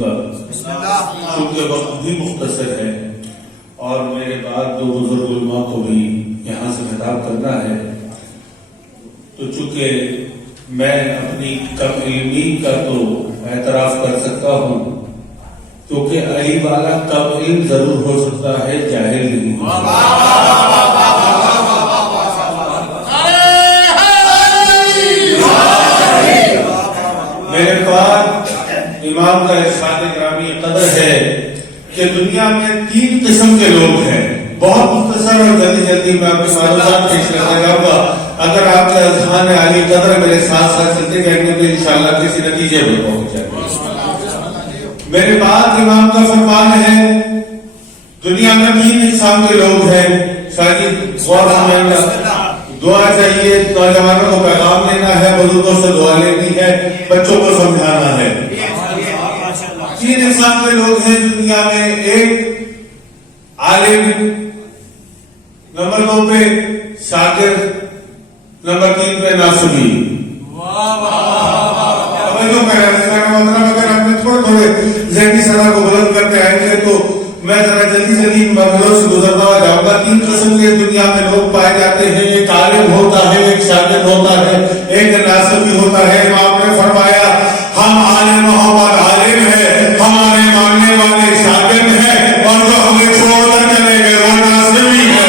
گا کیونکہ وقت بھی مختصر ہے اور میرے بعد دو بزرگ علماء کو بھی یہاں سے خطاب کرنا ہے. تو چونکہ میں اپنی کم علمی کا تو اعتراف کر سکتا ہوں کیونکہ علی والا کم علم ضرور ہو سکتا ہے، جاہل نہیں. میرے پاس امام کا ارشاد گرامی قدر ہے کہ دنیا میں 3 قسم کے لوگ ہیں. بہت مختصر اور جلدی جلدی میں آپ کے معلومات پیش کرنا چاہوں گا. اگر آپ کے اذہان عالی قدر میرے ساتھ ساتھ چلتے جائیں گے تو انشاءاللہ کسی نتیجے پر پہنچ جائیں گے. میرے بعد امام کا فرمان ہے دنیا میں 3 اقسام کے لوگ ہیں. شاید غور سمجھنا، دعا چاہیے، نوجوانوں کو پیغام لینا ہے، بزرگوں سے دعا لینی ہے، بچوں کو سمجھانا ہے. 3 اقسام کے لوگ ہیں دنیا میں. ایک عالم، نمبر 2 پہ شاگرد، نمبر 3 پہ ناصبی. اگر ہم نے تھوڑے ذہنی سطح کو بلند کرتے آئیں گے تو میں ذرا جلدی مرحلوں سے گزرتا ہوا جاؤں گا. 3 قسم کے دنیا میں لوگ پائے جاتے ہیں. ایک عالم ہوتا ہے، ایک شاگرد ہوتا ہے، ایک ناصبی ہوتا ہے. امام نے فرمایا ہم عالم محمد عالم ہے، ہمارے ماننے والے شاگرد ہیں، اور جو ہمیں چھوڑ کر چلے گئے وہ ناصبی ہے.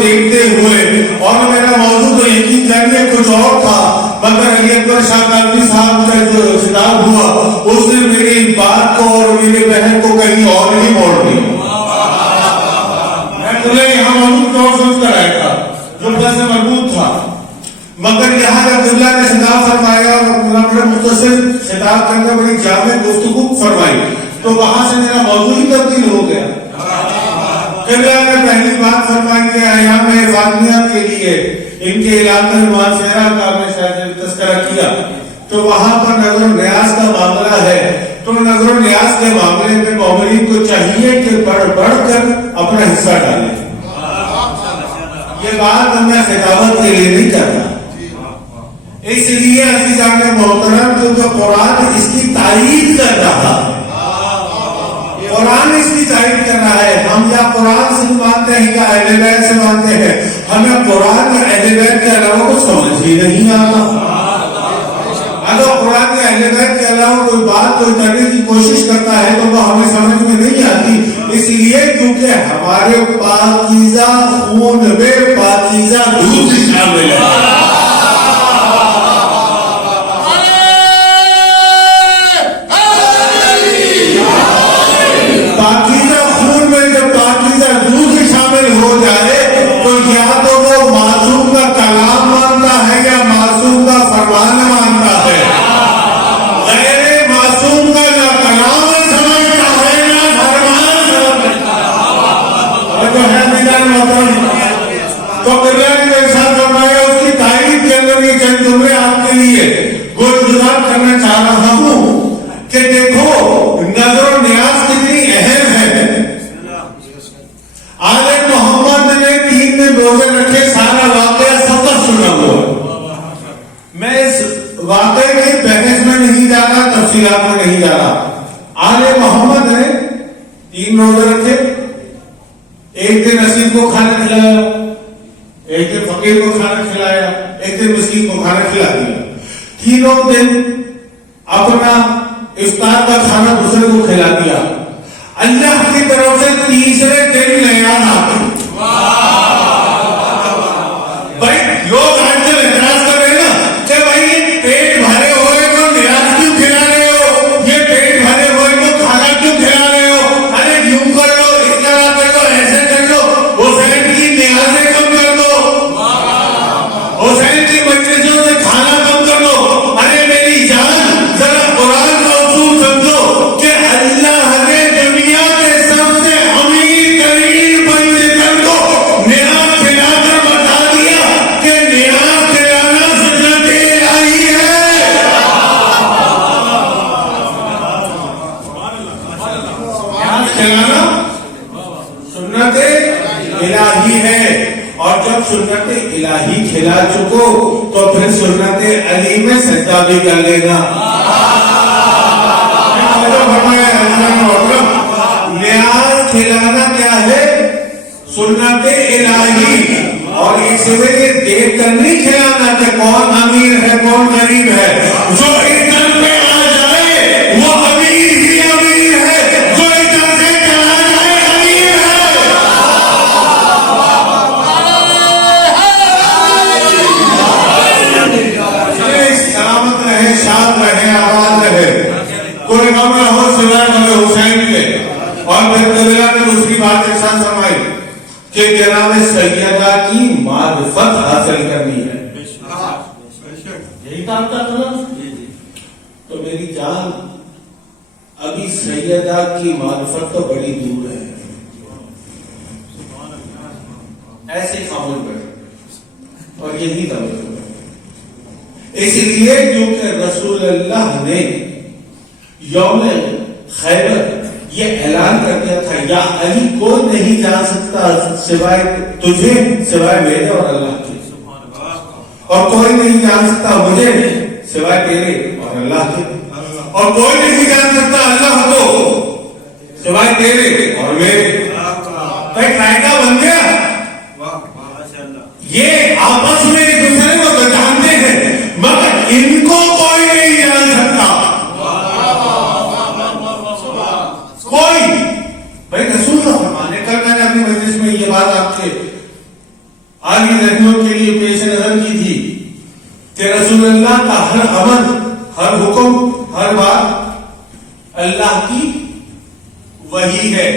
دیکھتے ہوئے، اور میرا موضوع تو یقین جانیے کچھ اور تھا، مگر علی اکبر شاہ قادری صاحب کا جو خطاب ہوا اس نے میری بات کو اور میرے بہن کو کہیں اور ہی موڑ دیا. میں تمہیں یہاں موجود اور سوچ کر آیا تھا جو سے مربوط تھا، مگر یہاں عبداللہ نے خطاب فرمایا اور بڑے مختصر خطاب کرنے بڑی جامع گفتگو فرمائی تو وہاں سے میرا موضوع ہی تبدیل ہو گیا. پہلی بات فرمائی کہ ایام فاطمیہ کے لیے ان کے علاقے معاشرہ کا میں شاید تذکرہ کیا تو وہاں پر نظر و نیاز کا معاملہ ہے. تو نظر و نیاز کے معاملے میں مومنین کو چاہیے کہ بڑھ بڑھ کر اپنا حصہ ڈالیں. یہ بات میں خطابت کے لیے نہیں کرتا، اس لیے عزیزان محترم جو قرآن اس کی تائید کر رہا ہے، قرآن اس کی تائید کر رہا ہے. ہم یا قرآن سے مانتے ہیں یا اہل بیت سے مانتے ہیں، ہمیں قرآن میں اہل بیت کے علاوہ کچھ سمجھ ہی نہیں آتا. اگر قرآن میں اہل بیت کے علاوہ کوئی بات کوئی کرنے کی کوشش کرتا ہے تو وہ ہمیں سمجھ میں نہیں آتی. اس لیے کیونکہ ہمارے پاکیزہ خون میں پاکیزہ دودھ شامل ہے. پاکیزہ خون میں جب پاکیزہ دودھ شامل ہو جائے تو یا تو وہ معصوم کا کلام مانتا ہے یا معصوم کا فرمان مانتا ہے. غیر معصوم کا نہ کلام سمجھتا ہے نہ فرمان سمجھتا ہے. تو ہے میدان محترم، تو اللہ نے ارشاد فرمایا اس کی تائید کے اندر یہ چند جملے آپ کے لیے گزار کرنا چاہ رہا ہوں کہ دیکھو نظر و نیاز کتنی اہم ہے. عالم محمد نے 3 دن روزے رکھے، سارا واقعہ سب تک سنا ہوا. میں اس واقعے کی بحث میں نہیں جا رہا، تفصیلات میں نہیں جا رہا. عالم محمد نے 3 روزے رکھے، ایک دن اسیر کو کھانا کھلایا، ایک دن فقیر کو کھانا کھلایا، ایک دن مسکین کو کھانا کھلا دیا. 3 دن اپنا افطار کا کھانا دوسرے کو کھلا دیا. اللہ کی طرف سے تیسرے دن نیا آتا. بھائی لوگ آج جب اعتراض کر رہے ہیں نا کہ بھائی یہ پیٹ بھرے ہوئے کو نیاز کیوں کھلا رہے ہو، یہ پیٹ بھرے ہوئے کو کھانا کیوں کھلا رہے ہو، ارے یوں کر لو، اس طرح کر لو، ایسے کر لو، حسین کی نیازیں کم کر دو، حسین کی مجلسوں سے کھانا کم کر دو. ارے میری جان ذرا قرآن کا اصول سمجھو کہ اللہ نے دنیا کے سب سے سنت الہی ہے، اور جب سنت الہی کھلا چکو تو پھر سنت علی میں سجدہ بھی کر لینا۔ نیاز کھلانا کیا ہے؟ سنت الہی، اور اس وجہ دیکھ کر نہیں کھلانا کہ کون امیر ہے کون غریب ہے۔ جو عزت میں آ جائے وہ امیر ہی امیر ہے، جو عزت سے چلا جائے غریب ہے۔ سلامت رہے، شاد رہے، آباد رہے، کوئی غم نہ ہو سوائے غم حسین کے۔ اور پھر قبیلہ نے دوسری بات ایک ساتھ فرمائی کہ جناب سیدہ کی معرفت حاصل کرنی ہے۔ یہی کام تھا نا؟ تو میری جان ابھی سیدہ کی معرفت تو بڑی دور ہے، ایسے خاموش بیٹھے، اور یہی توجہ ہے۔ اس لیے کیونکہ رسول اللہ نے یوم خیبر یہ اعلان کر دیا تھا، یا علی کو نہیں جان سکتا سوائے تجھے، سوائے میرے اور اللہ کے، اور کوئی نہیں جان سکتا مجھے سوائے تیرے اور اللہ کے، اور کوئی نہیں جان سکتا اللہ کو سوائے تیرے اور میرے۔ قاعدہ بن گیا، یہ آپس میں ایک دوسرے کو تو جانتے ہیں مگر ان کو کوئی نہیں جان سکتا۔ کوئی بھائی رسول کا فرمان ہے۔ کل میں نے اپنی مجلس میں یہ بات آپ کے عالی رہنوں کے لیے پیش نظر کی تھی کہ رسول اللہ کا ہر عمل، ہر حکم، ہر بات اللہ کی وحی ہے،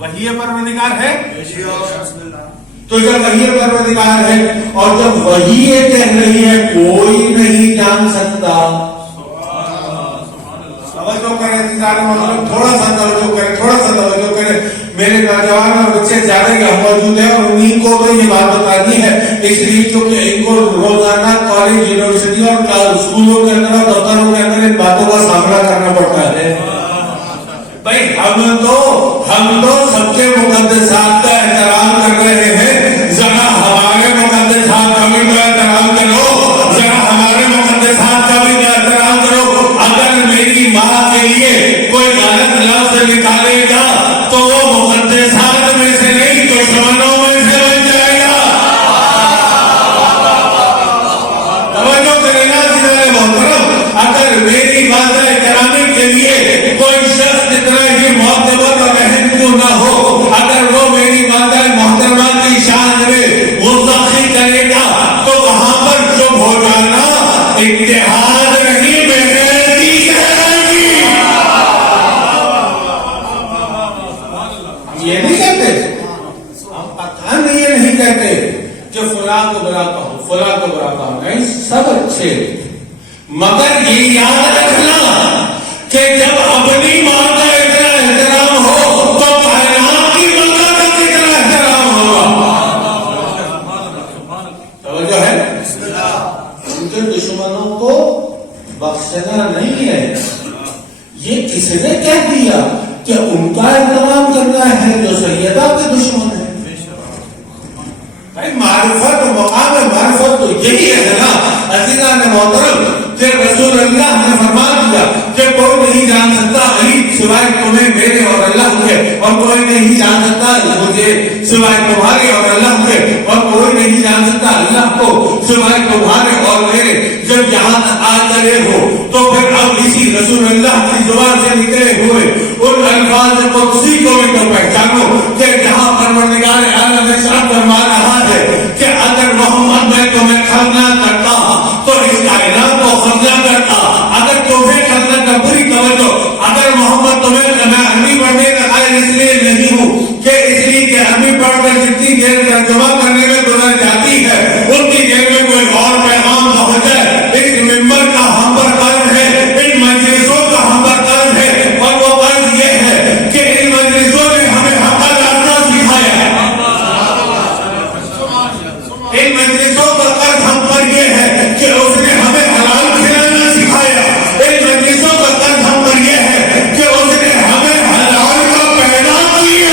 وحی پروردگار ہے۔ تو جب وحی پروردگار ہے اور جب وحی کہہ رہی ہے کوئی نہیں جان سکتا، توجہ کریں، تھوڑا سا توجہ کریں، تھوڑا سا توجہ کریں۔ میرے نوجوان اور بچے زیادہ یہاں موجود ہیں اور انہیں کو تو یہ بات بتانی ہے، اس لیے کیونکہ ان کو روزانہ کالج، یونیورسٹی اور اسکولوں کے اندر اور دفتروں کے اندر ان باتوں کا سامنا کرنا پڑتا ہے۔ بھائی ہم تو سب کے مقدسات کا احترام کر رہے ہیں، ذرا ہمارے مقدسات کا بھی احترام کرو، ذرا ہمارے مقدسات کا بھی احترام کرو۔ اگر میری ماں کے لیے کوئی غلط لفظ نکالے گا تو وہ مقدسات میں سے نہیں دشمنوں میں سے بن جائے گا۔ توجہ کرنا جناب محترم، اگر میری بات کرانے کے لیے کوئی شخص اتنا ہی معتبر اور اہم کیوں نہ ہو، اگر وہ میری بات محترمہ کی شان میں گستاخی کرے گا تو وہاں پر چپ ہو جانا اتحاد نہیں، بےغیرتی کہلائی۔ ہم یہ نہیں کہتے، ہم پتہ نہیں یہ نہیں کہتے کہ فلاں کو برا کہو، فلاں کو برا کہو، نہیں، سب اچھے، مگر یہ یاد رکھنا کہ جب اپنی ماں کا اتنا احترام ہو تو کائنات کی ماں کا کتنا احترام ہوگا۔ توجہ ہے؟ ان کے دشمنوں کو بخشنا نہیں ہے، یہ کس نے کہہ دیا کہ ان کا احترام کرنا ہے جو سیدہ کے دشمن ہے۔ بھائی معرفت، مقام معرفت تو یہی ہے نا عزیزان محترم، کہ رسول اللہ نے فرمان دیا کہ کوئی نہیں جان سکتا علی سوائے تمہیں میرے اور اللہ کے، اور کوئی نہیں جان سکتا مجھے سوائے تمہارے اور اللہ کے، اور کوئی نہیں جان سکتا اللہ کو سوائے تمہارے اور میرے۔ جب یہاں آ کرے ہو تو پھر اب اسی رسول اللہ کی زبان سے نکلے ہوئے ان الفاظ قدسی کو بھی تو پہچانو کہ جہاں پروردگار عالم نے ارشاد فرما رہا ہے کہ اگر محمد میں تمہیں خلنا کرتا تو اس کائنات کو خلنا کرتا، اگر تمہیں خلنا کا پوری توجہ، اگر محمد تمہیں میں امی پڑھنے کا قائل اس لیے نہیں ہوں کہ اس لیے کہ امی پڑھ کر جتنی دیر ترجمہ کرنے میں گزر جاتی ہے اتنی دیر میں کوئی اور پیغام پہنچ جائے۔ اس ممبر کا ہم پر قرض ہے، ان مجلسوں کا ہم پر قرض ہے، اور وہ قرض یہ ہے کہ ان مجلسوں نے ہمیں حق راستہ سکھایا، ان مجلسوں کا قرض ہم پر یہ ہے کہ اس نے ہمیں حلال کھلانا سکھایا، ان مجلسوں کا قرض ہم پر یہ ہے کہ اس نے ہمیں حلال کا پیغام دیا۔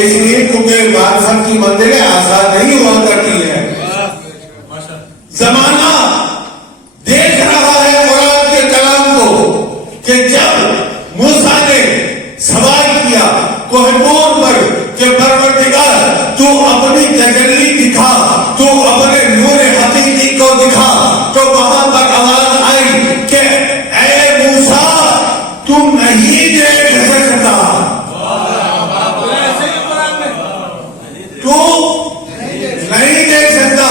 اس لیے کیونکہ معرفت کی منزلیں آسان نہیں ہوا کرتی ہیں. زمانہ دیکھ رہا ہے قرآن کے کلام کو کہ جب موسیٰ نے سوال کیا کوہ طور پر کہ پروردگار تو اپنی تجلی دکھا، تو اپنے نور حقیقی کو دکھا، تو وہاں پر آواز آئی کہ اے موسیٰ تم نہیں دیکھ سکتا، تو نہیں دیکھ سکتا.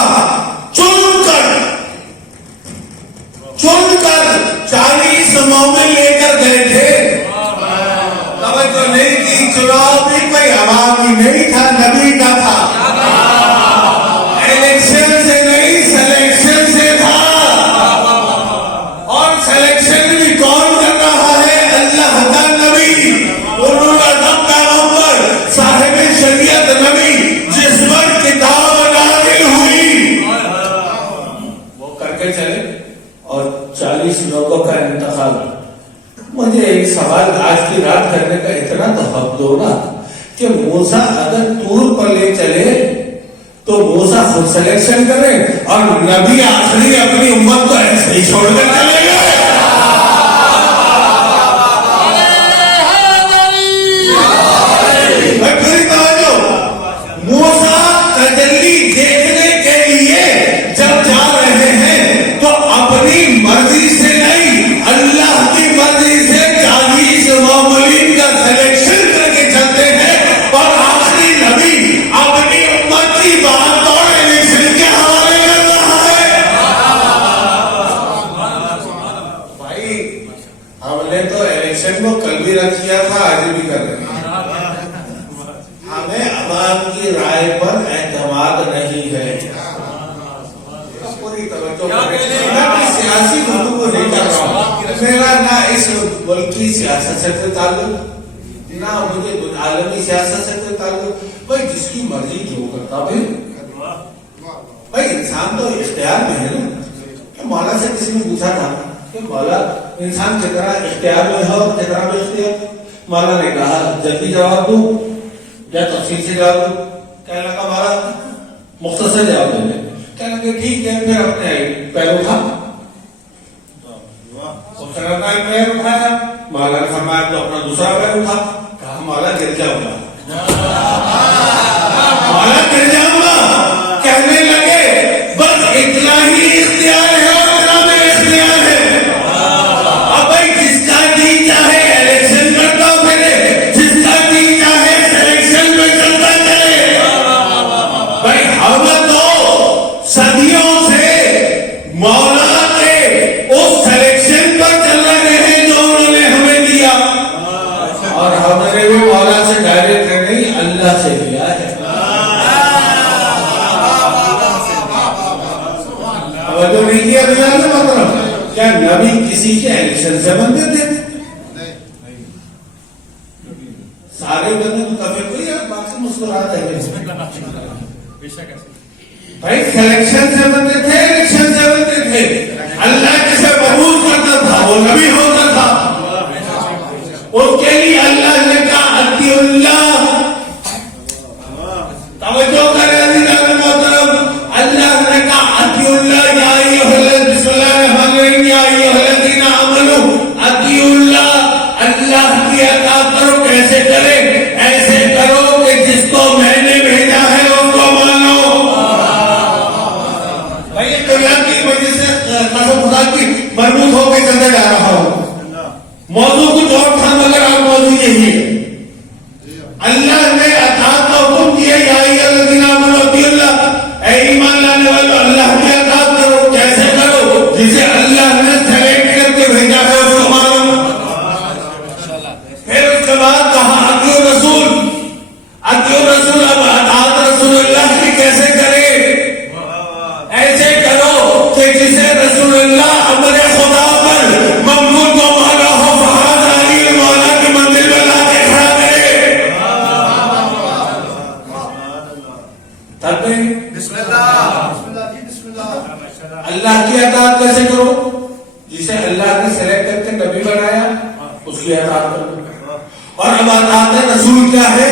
چن کر 40 مومن لے کر گئے تھے. توجہ نہیں کی، چناؤ بھی کوئی عوامی نہیں تھا، نبی کا تھا. الیکشن سے نہیں، سلیکشن سے تھا. اور سلیکشن بھی کون کر رہا ہے؟ اللہ کا نبی، انہوں کا پیغمبر، صاحب شریعت نبی، جس پر کتاب نازل ہوئی وہ کر کے چلے اور 40 لوگوں کا انتخاب. مجھے ایک سوال آج کی رات کرنے کا اتنا تو حق دو نا کہ موسیٰ اگر طور پر لے چلے تو موسیٰ خود سلیکشن کرے اور نبی آخری اپنی امت کو ایسے ہی چھوڑ کر چلے گا. موسیٰ تجلی دیکھنے کے لیے جب جا رہے ہیں تو اپنی مرضی سے نہیں، اللہ کی مرضی سے 40 مومنین کا سلیکشن کر کے چلتے ہیں. اور آخری نبی اپنی امت کی بات اور الیکشن کے حوالے کر رہا ہے. بھائی ہم نے تو الیکشن کو کل بھی رکھ کیا تھا، آج بھی کر رہے ہیں. ہمیں عوام کی رائے پر اعتماد نہیں ہے. پوری توجہ سیاسی مدعو کو نہیں کر رہا ہوں. میرا نہ اس ملک کی سیاست سے کوئی تعلق، نہ مجھے عالمی سیاست سے کوئی تعلق. بھائی جس کی مرضی جو کرتا بھائی انسان تو اختیار میں ہے نا. کہ مولا سے کسی نے پوچھا تھا کہ مولا انسان کتنا اختیار میں ہے اور کتنا بے اختیار؟ مولا نے کہا جلدی جواب دوں یا تفصیل سے جواب دوں؟ کہنے لگا مولا مختصر جواب دیں گے. کہنے لگے ٹھیک ہے، پھر اپنے پیر اٹھا. پیر اٹھایا، مولا نے فرمایا تو اپنا دوسرا پیر اٹھا. کہا مولا گر جاؤں گا، مولا گر جاؤں گا. کہنے لگے بس اتنا ہی اختیار ہے اور اتنا میں اختیار ہے. اب بھائی جس کا جی چاہے الیکشن کرتا پھرے، جس کا جی چاہے سلیکشن میں چلتا چلے. بھائی ہم تو صدیوں سے مولا کے اس سلیکشن پر چل رہے ہیں جو انہوں نے ہمیں دیا. اور ہم نے بھی مولا سے ڈائریکٹ نہیں، اللہ سے دیا ہے. جو نہیں کیا مطلب کیا نبی کسی کے الیکشن سے بنتے تھے؟ سارے بندے تو کبھی کوئی باقی مسکراتے ہیں. بھائی سلیکشن سے بنتے تھے، الیکشن سے بنتے تھے. اللہ جسے قبول کرتا تھا وہ نبی ہوتا تھا. اس کے لیے اللہ نے کہا اطیع اللہ. توجہ کریں عزیزان محترم، اللہ نے کہا اطیع اللہ یا ایھا الذین، بسم اللہ الرحمن الرحیم، یا ایھا الذین آمنوا اطیعوا اللہ. اللہ کی اطاعت کرو. کیسے کرے؟ ایسے کرو کہ جس کو میں نے بھیجا ہے اس کو مانو. بھائی یہ دنیا کی وجہ سے قسم خدا کی مربوط ہو کے چلتے جا رہا ہوں. موضوع کچھ اور تھا مگر آپ موضوع یہی ہے. اللہ نے اطاعت کا حکم کیا، یا ایھا الذین آمنوا اطیعوا اللہ. اے ایمان لانے والو اللہ کی اطاعت کرو. کیسے کرو؟ جسے اللہ نے سلیکٹ کر کے بھیجا ہے اس کو مانو. پھر اس کے بعد کہا اطیعوا الرسول. اطیعوا الرسول. اب اطاعت رسول اللہ کی کیسے کرے؟ ایسے کرو کہ جسے رسول اللہ امر خدا پر مقبول کو مانا ہو، فہذا علی مولا کی منزل میں لا کے کھڑا کرے. تب بسم اللہ، اللہ کی اطاعت کیسے کرو؟ جسے اللہ نے سلیکٹ کر کے نبی بنایا، اس کی اطاعت کرو. اور اب اطاعت رسول کیا ہے؟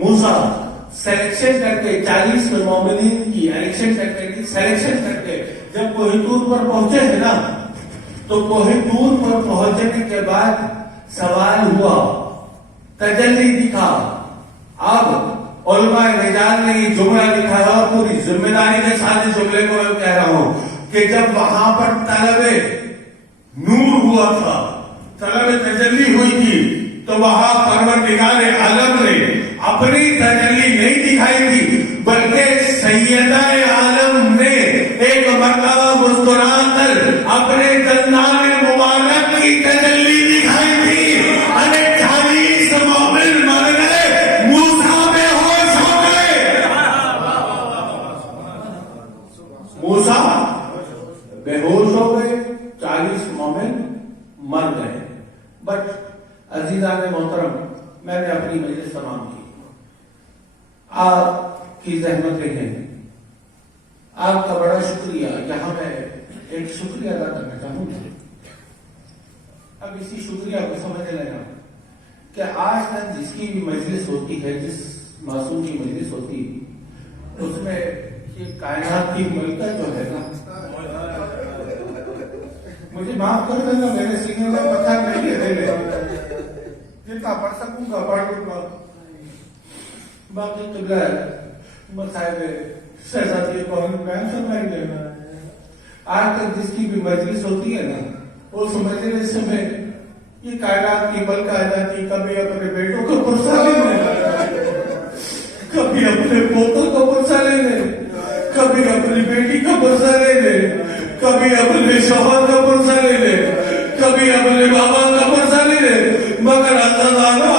موسیٰ سلیکشن کر کے 40 مومنین کی الیکشن کرنے سلیکشن کر کے جب کوہ طور پر پہنچے ہیں نا، تو کوہ طور پر پہنچنے کے بعد سوال ہوا، تجلی دکھا. اب علماء رجال نے یہ جملہ لکھا ہے اور پوری ذمہ داری کے ساتھ اس جملے کو میں کہہ رہا ہوں کہ جب وہاں پر طلب نور ہوا تھا، طلب تجلی ہوئی تھی، تو وہاں پروردگار عالم نے اپنی تجلی نہیں دکھائی تھی، بلکہ سیدہ عالم نے ایک مرتبہ مسکرا کر اپنے دندان مبارک کی تجلی دکھائی تھی. ارے 40 مومن مر گئے، موسیٰ بے ہوش ہو گئے. موسیٰ بے ہوش ہو گئے، 40 مومن مر گئے. بٹ عزیزان محترم، میں نے اپنی مجلس تمام کی، آپ کی زحمتیں ہیں، آپ کا بڑا شکریہ. یہاں میں ایک شکریہ ادا کرنا چاہوں گا. اب اسی شکریہ کو سمجھ لینا کہ آج تک جس کی بھی مجلس ہوتی ہے، جس معصوم کی مجلس ہوتی، اس میں یہ کائنات کی ملکہ جو ہے نا، مجھے معاف کر دینا، میرے سینے میں پتھر نہیں ہے، جتنا پڑھ سکوں گا پڑھ لوں گا. باقی قبلہ مسائل شہزادی کو ہم بیان فرمائیں گے. آج تک جس کی بھی مجلس ہوتی ہے نا، اس مجلس میں یہ کائنات کی ملکہ آ جاتی، کبھی اپنے بیٹوں کو پرسا لینے، کبھی اپنے پوتوں کو پرسا لینے، کبھی اپنی بیٹی کو پرسا لینے، کبھی اپنے شوہر کا پرسا لینے، کبھی اپنے بابا کا پرسا لینے. مگر اللہ تعالیٰ